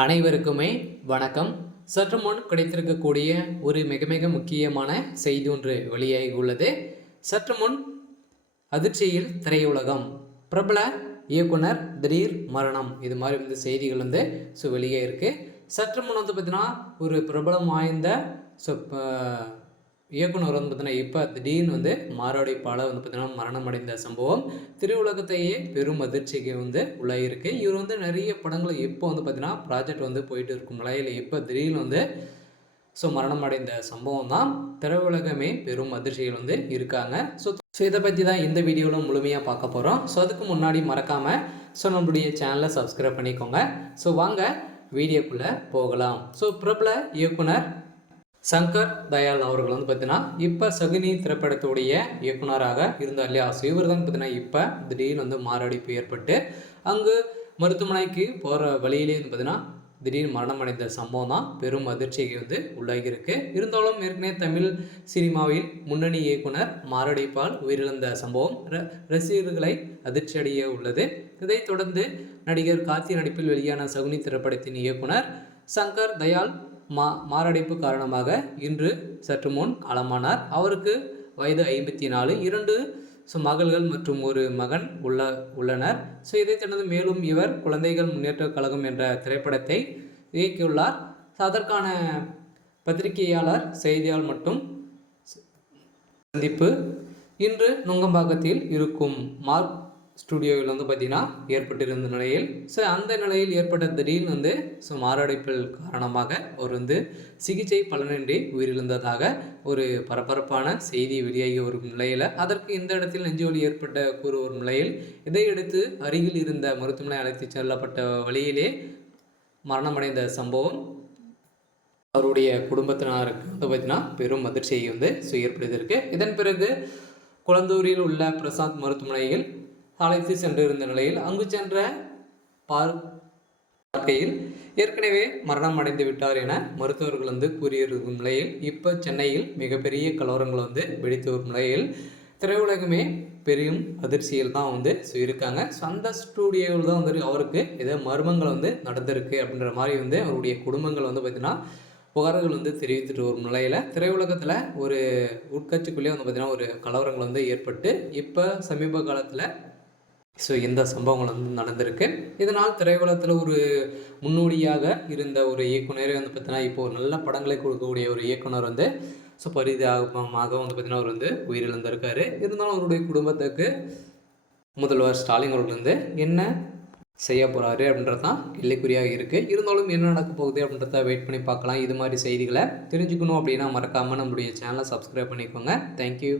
அனைவருக்குமே வணக்கம். சற்று முன் கிடைத்திருக்கக்கூடிய ஒரு மிக மிக முக்கியமான செய்தி ஒன்று வெளியாகி உள்ளது. சற்று முன் அதிர்ச்சியில் திரையுலகம், பிரபல இயக்குனர் திடீர் மரணம், இது மாதிரி செய்திகள் வெளியே இருக்குது. சற்று முன் பார்த்தீங்கன்னா ஒரு பிரபலம் வாய்ந்த இயக்குனர் பார்த்தீங்கன்னா இப்போ திடீர்னு மாரடைப்பால் பார்த்தீங்கன்னா மரணம் அடைந்த சம்பவம் திரையுலகத்தையே பெரும் அதிர்ச்சிக்கு உள்ளாயிருக்கு. இவர் நிறைய படங்கள் இப்போ பார்த்தீங்கன்னா ப்ராஜெக்ட் போயிட்டு இருக்கும் நிலையில் இப்போ திடீர்னு மரணம் அடைந்த சம்பவம் தான் திரையுலகமே பெரும் அதிர்ச்சிகள் இருக்காங்க. ஸோ இதை பற்றி தான் இந்த வீடியோவில் முழுமையாக பார்க்க போகிறோம். ஸோ அதுக்கு முன்னாடி மறக்காமல் நம்மளுடைய சேனலை சப்ஸ்கிரைப் பண்ணிக்கோங்க. ஸோ வாங்க வீடியோக்குள்ளே போகலாம். ஸோ பிரபல இயக்குனர் சங்கர் தயாள் அவர்கள் பார்த்தீங்கன்னா இப்போ சகுனி திரைப்படத்துடைய இயக்குனராக இருந்தார் இல்லையா. ஸோ இவர் தான் பார்த்தீங்கன்னா இப்போ திடீர்னு மாரடைப்பு ஏற்பட்டு அங்கு மருத்துவமனைக்கு போகிற வழியிலே பார்த்தீங்கன்னா திடீர்னு மரணம் அடைந்த சம்பவம் தான் பெரும் அதிர்ச்சிக்கு உள்ளாகியிருக்கு. இருந்தாலும் ஏற்கனவே தமிழ் சினிமாவில் முன்னணி இயக்குனர் மாரடைப்பால் உயிரிழந்த சம்பவம் ரசிகர்களை அதிர்ச்சி அடைய உள்ளது. இதைத் தொடர்ந்து நடிகர் கார்த்தி நடிப்பில் வெளியான சகுனி திரைப்படத்தின் இயக்குனர் சங்கர் தயாள் மாரடைப்பு காரணமாக இன்று சற்று முன் காலமானார். அவருக்கு வயது 54, 2 மகள்கள் மற்றும் ஒரு மகன் உள்ளனர். ஸோ இதைத் தொடர்ந்து மேலும் இவர் குழந்தைகள் முன்னேற்ற கழகம் என்ற திரைப்படத்தை இயக்கியுள்ளார். அதற்கான பத்திரிகையாளர் செய்தியாளர் மற்றும் சந்திப்பு இன்று நுங்கம்பாக்கத்தில் இருக்கும் மார்க் ஸ்டுடியோவில் பார்த்தீங்கன்னா ஏற்பட்டிருந்த நிலையில் அந்த நிலையில் ஏற்பட்ட திடீர்னு மாரடைப்பில் காரணமாக அவர் சிகிச்சை பலனின்றி உயிரிழந்ததாக ஒரு பரபரப்பான செய்தி வெளியாகி வரும் நிலையில் அதற்கு இந்த இடத்தில் நெஞ்சுவலி ஏற்பட்ட ஒரு நிலையில் இதையடுத்து அருகில் இருந்த மருத்துவமனை அழைத்து செல்லப்பட்ட வழியிலே மரணமடைந்த சம்பவம் அவருடைய குடும்பத்தினருக்கு பார்த்தீங்கன்னா பெரும் அதிர்ச்சியை ஏற்படுத்தியிருக்கு. இதன் பிறகு குளந்தூரில் உள்ள பிரசாத் மருத்துவமனையில் அழைத்து சென்றிருந்த நிலையில் அங்கு சென்ற பார்க்கையில் ஏற்கனவே மரணம் அடைந்து விட்டார் என மருத்துவர்கள் கூறியிருக்கும் நிலையில் இப்போ சென்னையில் மிகப்பெரிய கலவரங்கள் வெடித்து வரும் நிலையில் திரையுலகமே பெரும் அதிர்ச்சியில் தான் இருக்காங்க. அந்த ஸ்டூடியோவில் தான் அவருக்கு ஏதோ மர்மங்கள் நடந்திருக்கு அப்படின்ற மாதிரி அவருடைய குடும்பங்கள் பார்த்தீங்கன்னா புகார்கள் தெரிவித்துட்டு வரும் நிலையில் திரையுலகத்தில் ஒரு உட்கட்சிக்குள்ளேயே பார்த்தீங்கன்னா ஒரு கலவரங்கள் ஏற்பட்டு இப்போ சமீப காலத்தில் இந்த சம்பவங்கள் நடந்திருக்கு. இதனால் திரையுலகத்தில் ஒரு முன்னோடியாக இருந்த ஒரு இயக்குனரே பார்த்தீங்கன்னா இப்போது நல்ல படங்களை கொடுக்கக்கூடிய ஒரு இயக்குனர் பரிதாபமாக பார்த்தீங்கன்னா அவர் உயிரிழந்திருக்காரு. இருந்தாலும் அவருடைய குடும்பத்துக்கு முதல்வர் ஸ்டாலின் அவர்கள் என்ன செய்ய போகிறாரு அப்படின்றது தான் கேள்விக்குறியாக இருக்குது. இருந்தாலும் என்ன நடக்க போகுது அப்படின்றத வெயிட் பண்ணி பார்க்கலாம். இது மாதிரி செய்திகளை தெரிஞ்சுக்கணும் அப்படின்னா மறக்காமல் நம்மளுடைய சேனலை சப்ஸ்கிரைப் பண்ணிக்கோங்க. தேங்க்யூ.